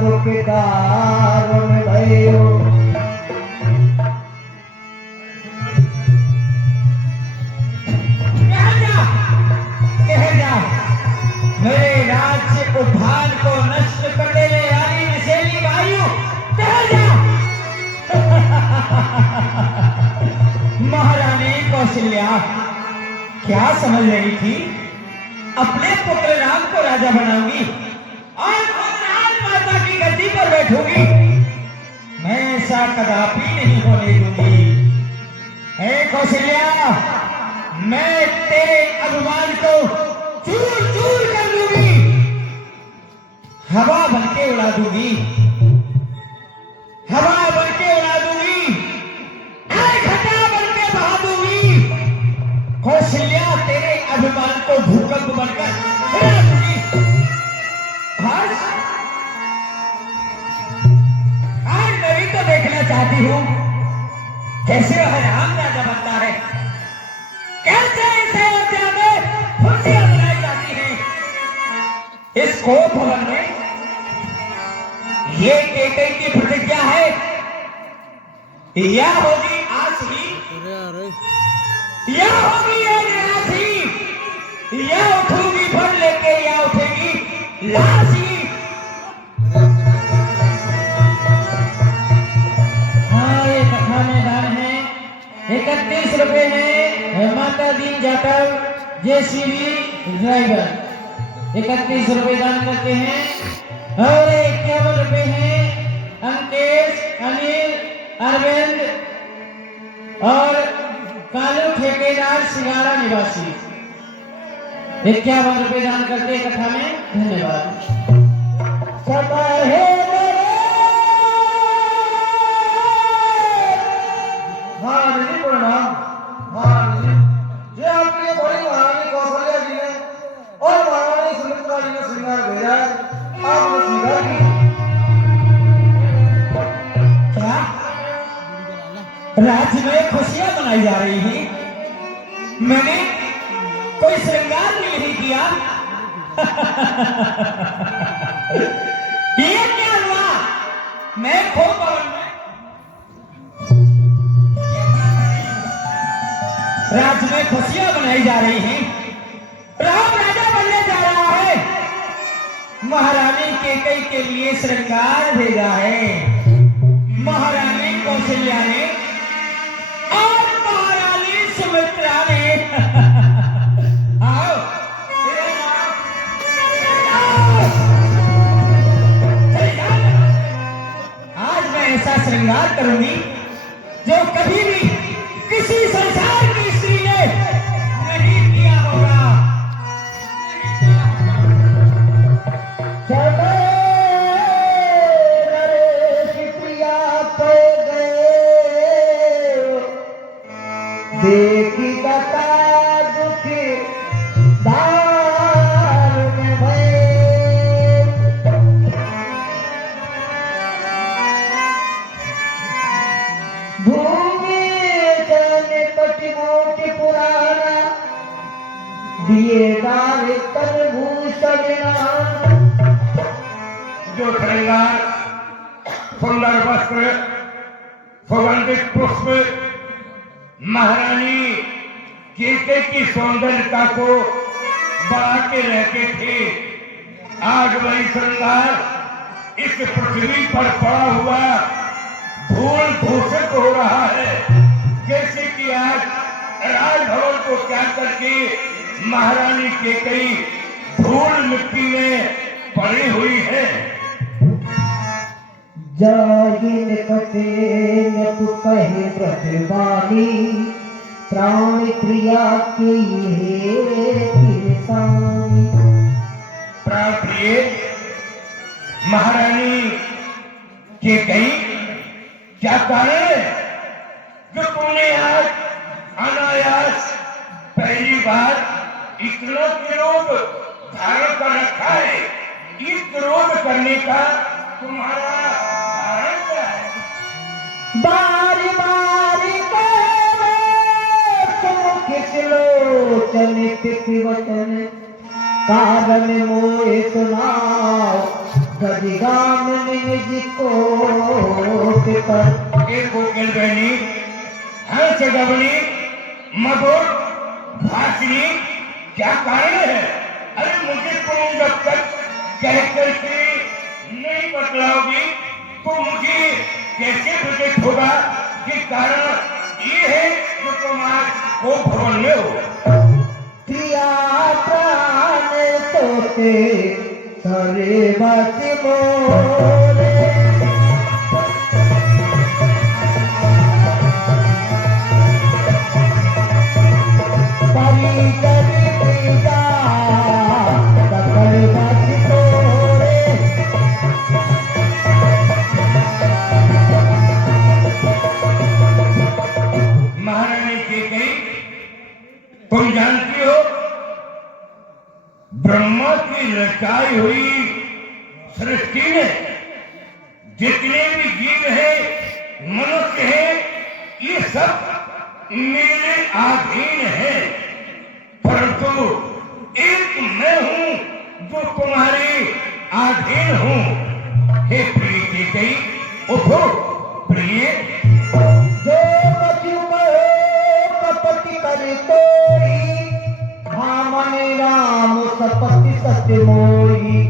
दुख कारण भयो। मेरे राज्य उद्यान को नष्ट कर देने वाली नशेली वायु कह जा। महारानी कौशल्या क्या समझ रही थी? अपने पुत्र राम को राजा बनाऊंगी और खुद राजमाता की गद्दी पर बैठूंगी। मैं ऐसा कदापि नहीं होने दूंगी। हे कौशल्या, मैं तेरे अभिमान को चूर चूर कर दूंगी, हवा बनके उड़ा दूंगी, हवा बनके उड़ा दूंगी, घटा बनके बहा दूंगी। कौशल्या, तेरे अभिमान को भूकंप बनकर हिला दूंगी। आज मैं भी तो देखना चाहती हूं कैसे वह राम राजा बनता है, कैसे इस अयोध्या में खुशियां मनाई जाती हैं। इस कोप भवन में ये केकई की प्रतिज्ञा है, या होगी आस ही, या होगी ये निराश ही, या उठूंगी फल लेके, या उठेगी लाश ही। हाँ, ये कथा में दान है 31 रुपए है। माता दीन जाटव जेसीबी ड्राइवर 31 रुपए दान करते हैं। और 51 रुपए हैं अंकेश, अनिल, अरविंद और कालू ठेकेदार सिंगाड़ा निवासी 51 रुपए दान करते कथा में। धन्यवाद। प्रणाम। जो आपके बड़ी महारानी कौशल्या जी ने और महारानी सुमित्रा जी ने श्रृंगार भेजा है, आपने श्रृंगार किया। क्या राज्य में खुशियां मनाई जा रही हैं? मैंने कोई श्रृंगार भी नहीं किया। ये क्या हुआ? मैं खो भवन में राज्य में खुशियां मनाई जा रही हैं, राम राजा बनने जा रहा है। महारानी केकई के लिए श्रृंगार भेजा है महारानी कौशल्या ने और महारानी सुमित्रा ने। आओ, आज मैं ऐसा श्रृंगार करूंगी जो कभी भी किसी संसार की स्त्री ने नहीं किया होगा। देखी कथा दुख दार में भय। भूमि जन कटिमोटी पुराना दिएदार तनभूषण। जो श्रृंगार, सुंदर वस्त्र, सुगंधित पुष्प महारानी केकई की सौंदर्यता को बढ़ाते रहते थे, आज वही श्रृंगार इस पृथ्वी पर पड़ा हुआ धूल दूषित हो रहा है। जैसे कि आज राजभवन को त्याग करके महारानी केकई धूल मिट्टी में पड़ी हुई है। जागिन कटे न तू कहे प्रतिवानी, प्राण प्रिया के प्राण प्रिय महारानी केकई, क्या कारण है जो तुमने आज अनायास पहली बार इतना क्रोध धारण कर रखा है? इस क्रोध करने का तुम्हारा कारण क्या है? बारी बारी लोचन वचन कारण मोहे सुनाओ। गजगामिनी जी कोट पर एक कोकिल बहनी, हंस गवनी, मधुर भाषणी, क्या कारण है? अरे मुझे तुम जब तक कहकर के नहीं बतलाओगी तो मुझे कैसे प्रकट होगा कि कारण ये है जो तुम आज वो भवन में हो? प्रिया प्राण तोते सरे बस मोरे परी करी पिता सकल बस तोरे महारानी की गई, तुम जानती हो ब्रह्मा की रचाई हुई सृष्टि में जितने भी जीव है, मनुष्य है, ये सब मेरे अधीन है, परंतु एक मैं हूं जो तुम्हारे अधीन हूं। हे प्रिय की गई, उठो प्रिय। जो मधुम कपति कर तोई भामन राम सपति सत्य मोई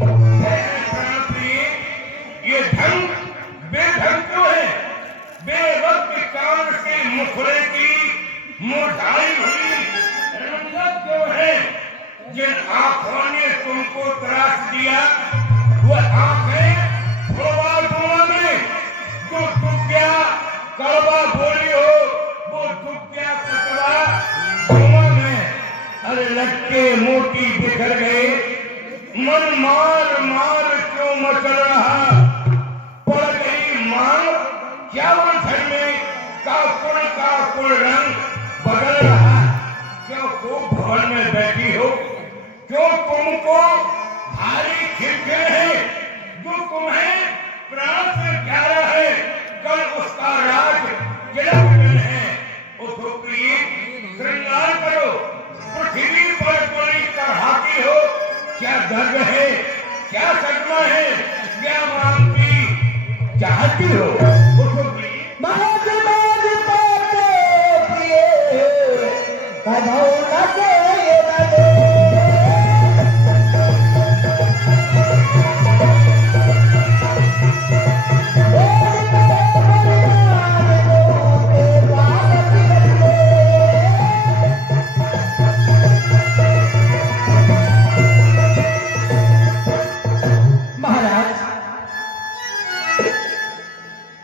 ये ढंग बेढंग क्यों है? बेवक्त कान से मुखड़े की मुरझाई हुई रंगत क्यों है? जिन आंखों ने तुमको त्रास दिया वह आंखें धोबा धुआं में जो दुखिया कड़वा बोली हो, वो दुखिया कटवा धुआं में। अरे लटके मोती बिखर गए, मन मार मार क्यों मचल रहा? पड़ गई मांग क्या घर में काकुल रंग बदल रहा? क्यों खूब भवन में बैठी हो? क्यों तुमको भारी खिलखिल है? जो तुम्हें प्राण से प्यारा है, कल उसका राज गिरफ्तार है। उठो प्रिय, श्रृंगार करो, पृथ्वी पर कोई चढ़ाती हो। क्या दर्द है, क्या सदमा है, क्या मांगती चाहती हो? उठो प्रिय। महज महज पाते प्रिय कभौ न कोई न दे महाराज,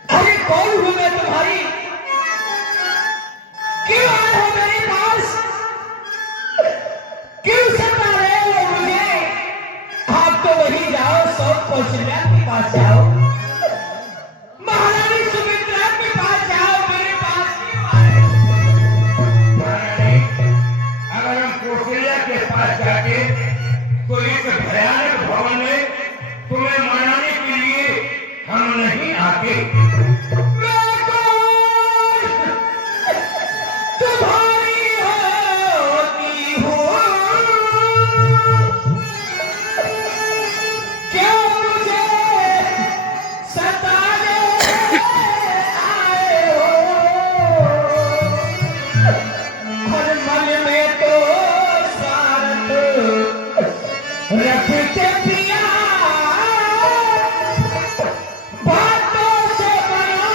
अरे कौन हूं मैं तुम्हारी? क्यों आए हो मेरे पास? क्यों सता रहे हो मुझे? आप तो वही जाओ, सौ कौशल्या के पास जाओ, महारानी सुमित्रा के पास जाओ, मेरे पास क्यों आए? महारानी, अगर हम कौशल्या के पास जाके तो इस भयानक भवन में तुम्हें मनाने के लिए हम नहीं आते। मैं कौन तुम्हारी होती हूँ? क्या मुझे सताने आए हो? हर मन में तो स्वार्थ रखते पिया, बातों से बना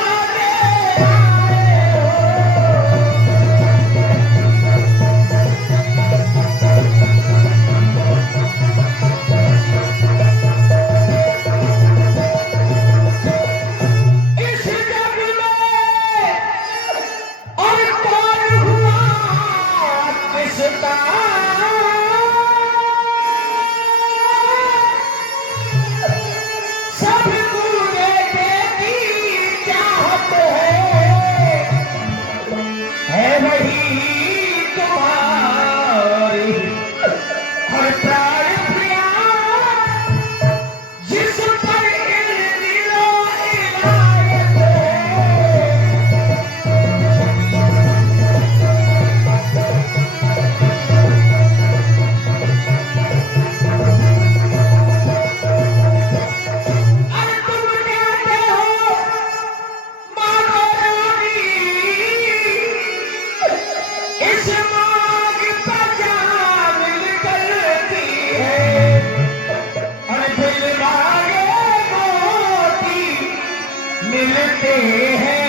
मिलते हैं।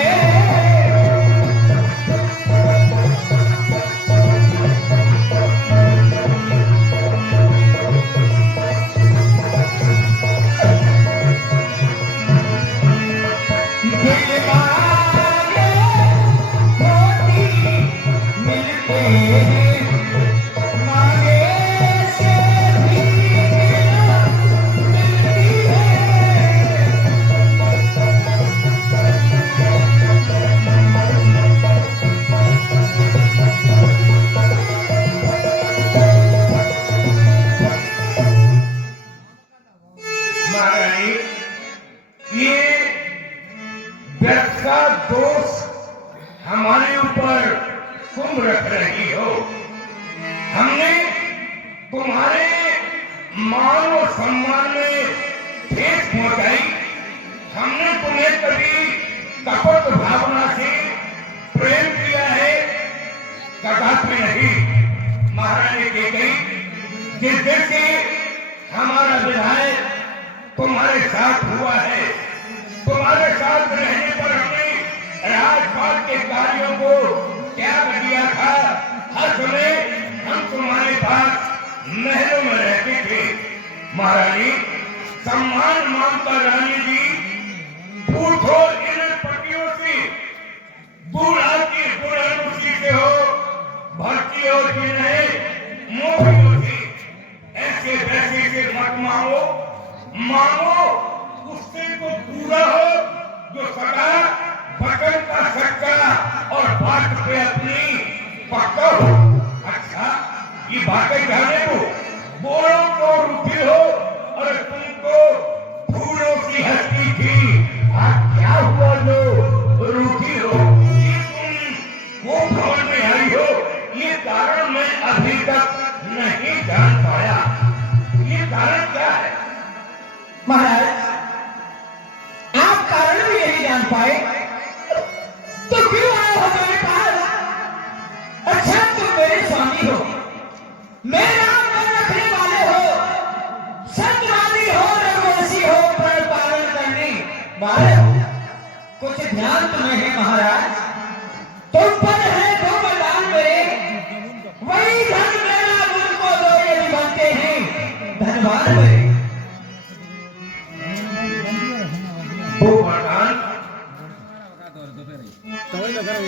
दिल मांगे मोती मिलते हैं, मांगे से भी मिलती महारानी, ये व्यर्थ का दोष हमारे ऊपर तुम रख रही हो। हमने तुम्हारे मान और सम्मान में ठेस पहुंचाई। हमने तुम्हें कभी कपट भावना से प्रेम किया है, कदापि नहीं। महारानी कह गई, जिस दिन से हमारा विवाह तुम्हारे साथ हुआ है, तुम्हारे साथ रहने पर हमने राजपाट के कार्यों को त्याग दिया था। हर समय हम तुम्हारे पास महलों में रहते थे। महारानी, सम्मान मांगकर रानी जी पूछो इन पतियों से, दूल्हा की दुल्हन से हो, भर्ती हो कि नहीं, मोतियों से। ऐसे वैसे से मत मांगो, मांगो उससे तो पूरा हो जो सदा वचन का सच्चा और बात पे अपनी पक्का हो। अच्छा, ये बातें जाने दो, बोलो तो रूठी हो, और तुमको फूलों की हस्ती थी, आज क्या हुआ जो रूठी हो? ये तुम वो भवन में आई हो, ये कारण मैं अभी तक नहीं जान पाया। ये कारण क्या है? महाराज, आप कारण भी नहीं जान पाए तो क्यों आए हो मेरे पास? अच्छा, तुम मेरे स्वामी हो, मेरा मन रखने वाले हो, सत्यवादी हो, रघुवंशी हो, प्रण पालन करने वाले हो। कुछ ध्यान तुम्हें है महाराज, तुम पर है दो वरदान मेरे, वही धन मेरा मुझको दो यदि बनते हैं धनवान मेरे। वो वरदान?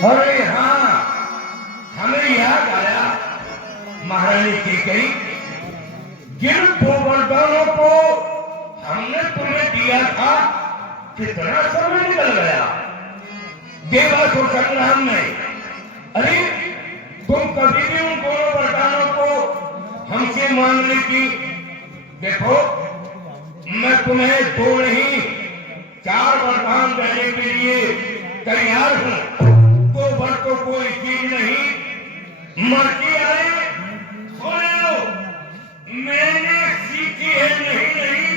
अरे हाँ, हमें याद आया। महारानी की गई, जिन दो वरदानों को हमने तुम्हें दिया था, कितना समय निकल गया देवासुर संग्राम में। अरे तुम कभी भी उन दोनों वरदानों को हमसे मांग ली थी। देखो, मैं तुम्हें दो नहीं 4 वरदान देने के लिए तैयार हूं। 2 वर तो कोई चीज नहीं, मर्जी आए सुन लो, मैंने सीखी है नहीं,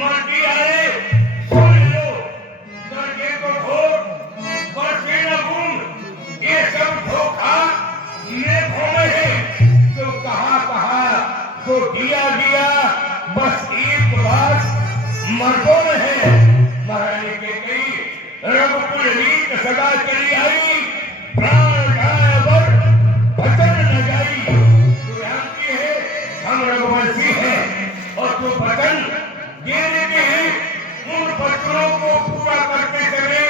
मर्जी आए सुन लो। दर्जे को भोग, बरसे न बूंद, ये सब धोखा मेघों में है। तो कहा तो दिया बस एक बात मर्दों में है। महारानी के गई, रघुकुल रीत सदा चली आई, प्राण जाए वर भजन न जाई। तू जानती है हम रघुवंशी हैं, और तू भजन दे देते हैं। उन वचनों को पूरा करते समय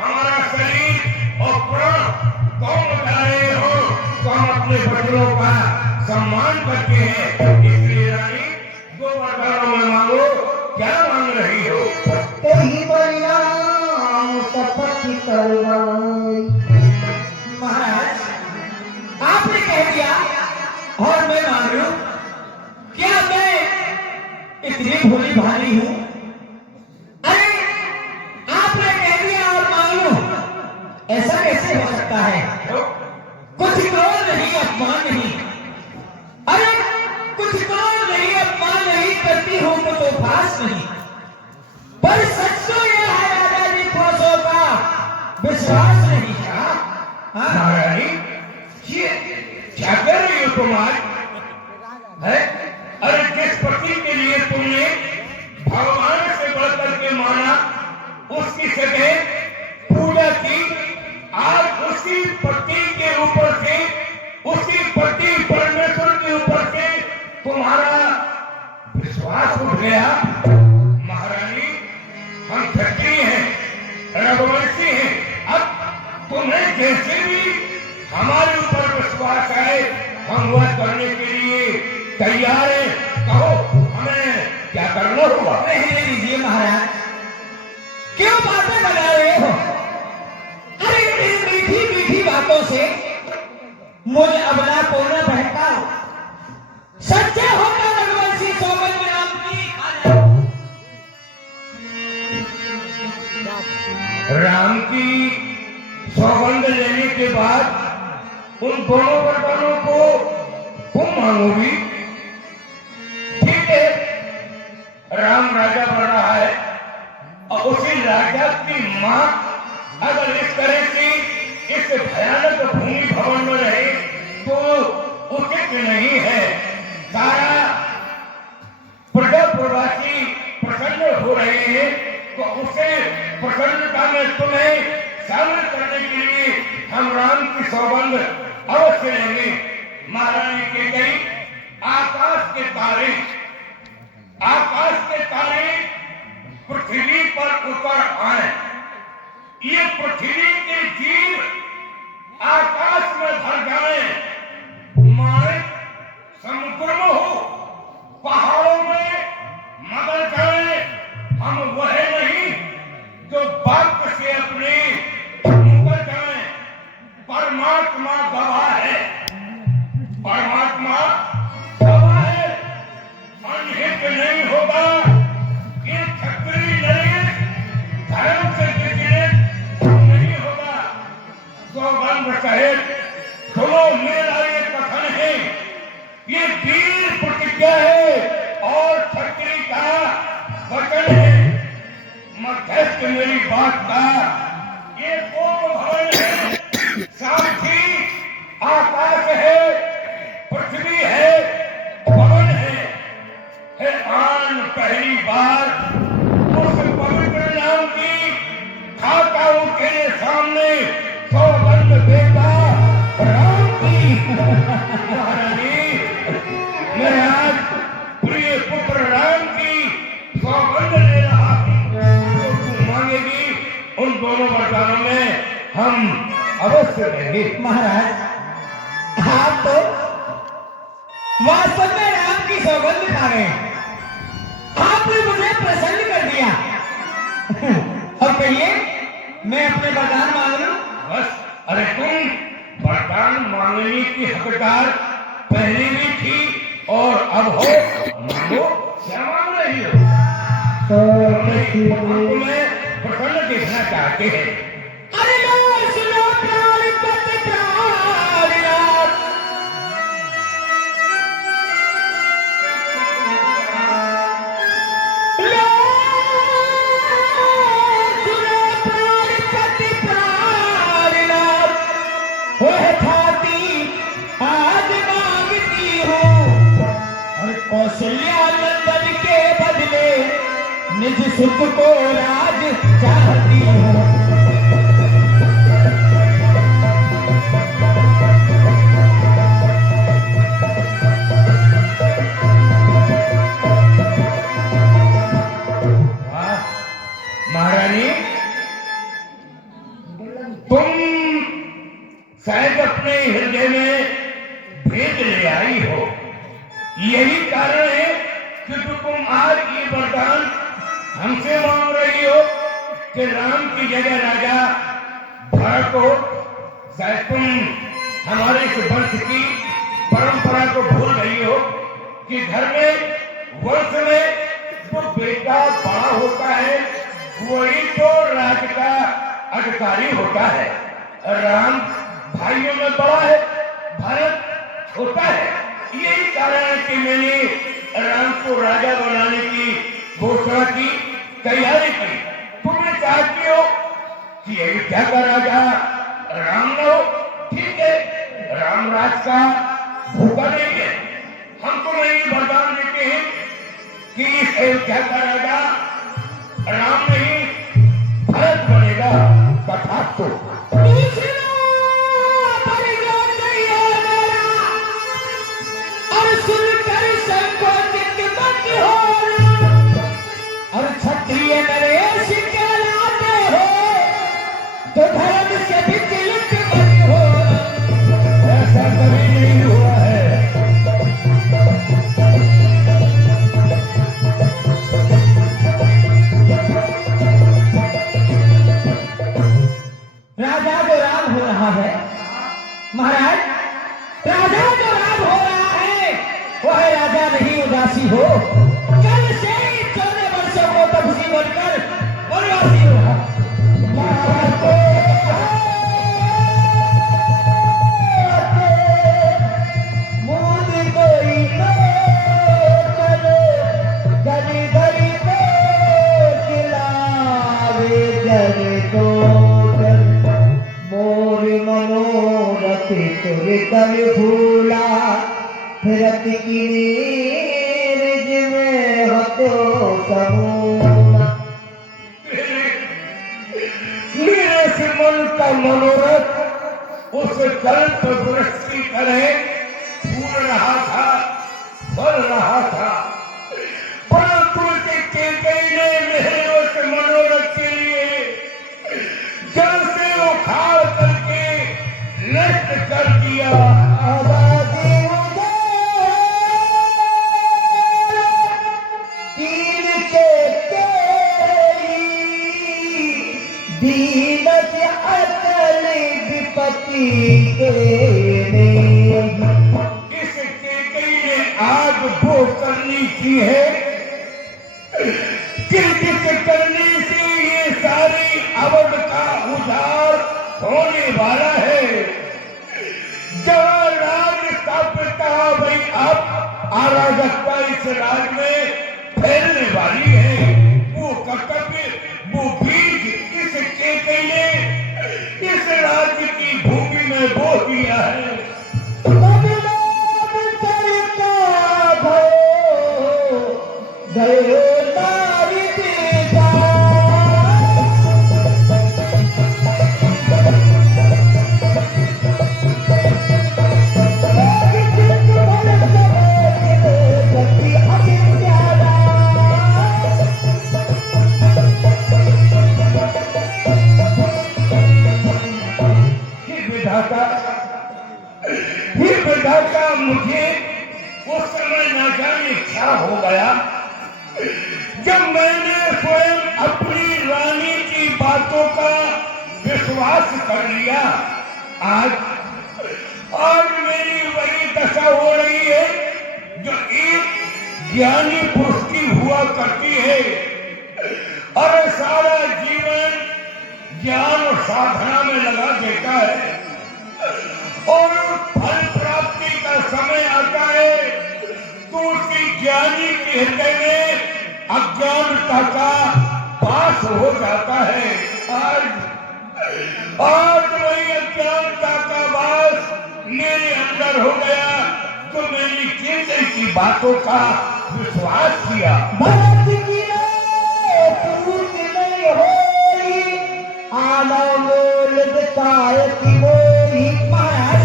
हमारा शरीर और प्राण कौन बता रहे हो, तो हम अपने वचनों का सम्मान करते हैं। इसलिए रानी, 2 वरदानों में मांगो, क्या मांग रही हो? तेही परिणाम तपति करवाई। महाराज, आपने कह दिया और मैं मान लूं, क्या मैं इतनी भोली भाली हूं? अरे आपने कह दिया और मान लूं, ऐसा कैसे हो सकता है? कुछ क्रोध नहीं, अपमान नहीं। अरे कुछ क्रोध नहीं, अपमान नहीं करती हूं तो फास नहीं। पर सच तो यह है राजा जी, पुरुषों का विश्वास नहीं था। महारानी, ये क्या कर रही हो तुम आज? है? अरे जिस पति के लिए तुमने भगवान से बढ़कर के माना, उसकी जगह हम क्षत्रिय हैं, रघुवंशी हैं। अब तुम्हें जैसे भी हमारे ऊपर विश्वास है, हम वह करने के लिए तैयार हैं। कहो हमें क्या करना होगा? रहने दीजिए महाराज, क्यों बातें बना रहे हो? अरे इन मीठी मीठी बातों से मुझे अबला को न बहकाओ। सच्चे होकर रघुवंशी सौगंध राम की राम की सौगंध लेने के बाद उन दोनों वरदानों को तुम मांगोगी। ठीक है, राम राजा बन रहा है और उसी राजा की मां अगर इस तरह से इस भयानक भूमि भवन में रहे तो उचित नहीं है। सारा प्रजा प्रवासी प्रसन्न हो रहे हैं, तो उसे प्रसन्नता में तुम्हें शामिल करने के लिए हम राम की सौगंध अवश्य लेंगे। महारानी की गई आकाश के तारे पृथ्वी पर उतर आए। ये पृथ्वी के जीव आकाश में भर जाए, मारे समुद्र में हो, पहाड़ों में मगर जाए, हम वह नहीं जो बाप से अपने मुकर जाए। परमात्मा गवाह है, परमात्मा गवाह है, अनहित नहीं होगा। ये क्षत्रिय नरेश धर्म से विचलित नहीं होगा। सौगंध सहित सुनो मेरा ये कथन है, ये वीर प्रतिज्ञा है और क्षत्रिय का वचन है। मध्यस्थ मेरी बात का ये कोप भवन है, साक्षी आकाश है, पृथ्वी है, पवन है आन पहली बार उस पवित्र नाम की खाता उनके सामने सौगंध देता राम की। महारानी, मैं आज प्रिय पुत्र राम की सौगंध ले रहा हूं, जो तू मांगेगी उन दोनों वरदानों में हम अवश्य देंगे। महाराज, आप तो वास्तव में राम की सौगंध खा रहे हैं। आपने मुझे प्रसन्न कर दिया। अब कहिए, मैं अपने वरदान मांग लूं? बस, अरे तुम वरदान मांगने की हकदार पहले भी थी और अब हो। मांगो, क्या मांग रही हो? तुम्हें प्रसन्न देखना चाहते हैं। अरे लो सुनो प्राण पति प्राणनाथ, लो सुनो प्राण पति प्राणनाथ, वह थाती आज मांगती हूँ और कौशल्या नंदन के बदले निज सुख को राज चाहती हूँ। महारानी, तुम शायद अपने हृदय में भेद ले आई हो। यही कारण है कि तो तुम आज ये वरदान हमसे मांग रही हो कि राम की जगह राजा भरत हो। शायद तुम हमारे इस वंश की परंपरा को भूल गई हो कि घर में वंश में जो बेटा बड़ा होता है वही तो राज का अधिकारी होता है। राम भाइयों में बड़ा है, भरत छोटा है। यही कारण है कि मैंने राम को राजा बनाने की घोषणा की, तैयारी की। तुम्हें चाहती हो कि अयोध्या का राजा राम न हो? ठीक है, राम राज का भूखा नहीं है। हम तुम्हें ये वरदान देते हैं कि इस अयोध्या का राजा राम नहीं भरत बनेगा। तथास्तु। और सुनकर संकोचित मत हो, और क्षत्रिय नरेश पितुर तल फूला फिरत की नीरज में हतो समूला। मेरे से मन का मनोरथ उस कल्प वृक्ष की तरह फूल रहा था, फल रहा था, परंतु कैकेयी ने मेरे उस मनोरथ के लिए जल से उखाड़ करके नष्ट कर दिया। आबादी तीन के तेरी दीनत अचल विपत्ति तेरे। इस कैकेयी ने आज वो करनी की है जिस करने से ये सारी अवध का उद्धार होने वाला है। जहाँ राज स्थापित था भाई अब अराजकता इस राज में फैलने वाली है। वो कर्तव्य, वो बीज इस कैकेयी ने इस राज्य की भूमि में बो दिया है। विधाता मुझे उस समय न जाने क्या हो गया जब मैंने स्वयं अपनी रानी की बातों का विश्वास कर लिया। आज मेरी वही दशा हो रही है जो एक ज्ञानी पुरुष की हुआ करती है और सारा जीवन ज्ञान और साधना में लगा देता है और फल प्राप्ति का समय आता है तो उसी ज्ञानी के हृदय में अज्ञानता का पास हो जाता है। आज वही अज्ञानता का वास मेरे अंदर हो गया तो मेरी चिंतन की बातों का विश्वास किया। महाराज,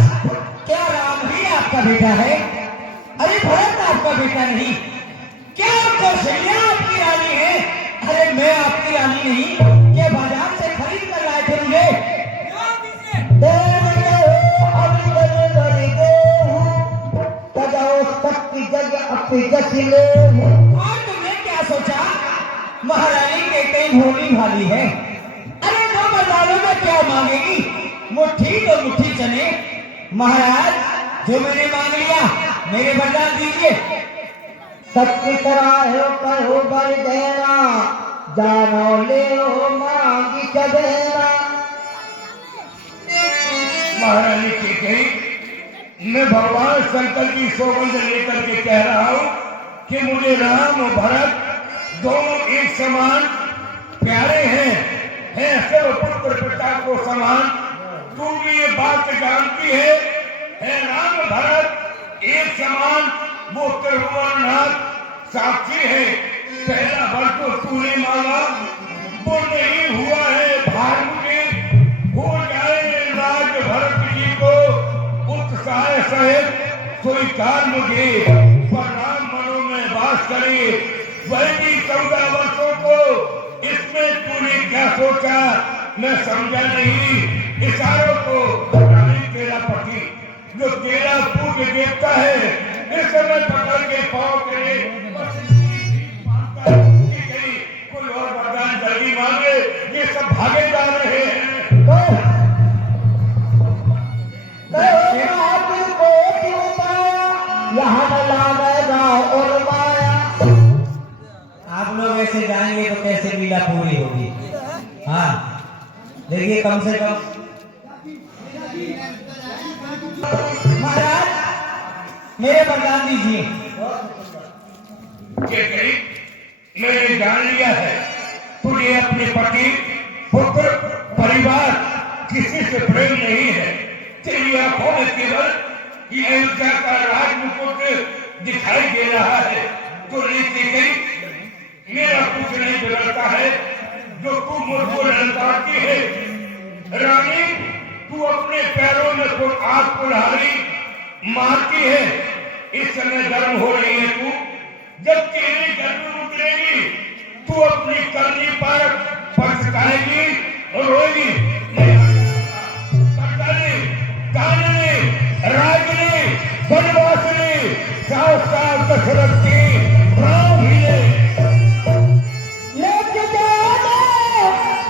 क्या राम ही आपका बेटा है? अरे भरत आपका बेटा नहीं? क्या कौशल्या आपकी रानी है? अरे मैं आपकी रानी नहीं, ये बाजार से खरीद कर लाए थे मुझे। और तुमने क्या सोचा महारानी कैकेयी भोली भाली है? अरे दो मर्दानों में क्या मांगेगी? मुट्ठी तो मुट्ठी चने। महाराज, जो मैंने मांग लिया मेरे वरदान दीजिए। सत्य कराहे कहो बर देना जानो ले मांगी चदेना। महारानी कैकेयी, मैं भगवान शंकर की सौगंध लेकर के कह रहा हूँ कि मुझे राम और भरत दोनों एक समान प्यारे हैं सब पुत्र पिता को समान। तू भी ये बात जानती है राम भरत एक समान, वो त्रिभुवननाथ साक्षी है। पहला वर तो तूने मांगा वो नहीं हुआ है, भाग्य हो जाए राज भरत जी को उत्साह सहित स्वीकार मुझे, पर राम मनों में वास करे। वह भी 14 वर्षों को, इसमें तूने क्या सोचा मैं समझा नहीं। इशारों को तेरा पति जो तेरा पूज्य देवता है इस समय पकड़ के पाँव करे कोई और वरदान जल्दी मांगे, ये सब भागे जा रहे हैं। आप लोग ऐसे जाएंगे तो कैसे लीला पूरी होगी? हाँ देखिए, कम से कम महाराज मेरे वरदान दीजिए। मैंने जान लिया है तुझे अपने पति, पुत्र, परिवार किसी से प्रेम नहीं है। तेरी आंखों में केवल ये अयोध्या का राजमुकुट दिखाई दे रहा है तो लेके गई। मेरा कुछ नहीं बिगड़ता है जो तू मुझको ललकारती है। रानी, तू अपने पैरों में आग कुल्हाड़ी मारती है। इस समय गर्म हो रही है तू। जब तेरी गर्मी उतरेगी तू अपनी करनी पर पछताएगी और रोएगी। रागिनी, वनवासिनी, सावधान दशरथ की प्राण हिले। लेके जाना,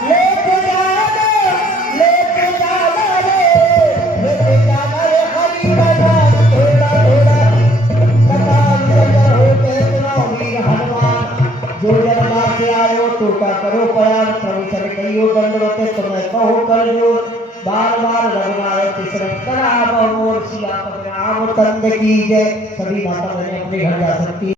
लेके जाना, लेके जाना रे, लेके जाना रे हरि का नाम थोड़ा थोड़ा। कतार नजर होते सुनाओ वीर हनुमान। जो जन्मा से आयो तो का करो प्यार। प्रभु चल कहियो दंडवत तुम्हें कहो कर जो। बार बार रघुनाथ तिसरन करावो मोर सिया पद राम चंद्र की जय। सभी माता बहनें अपने घर जा सकती हैं।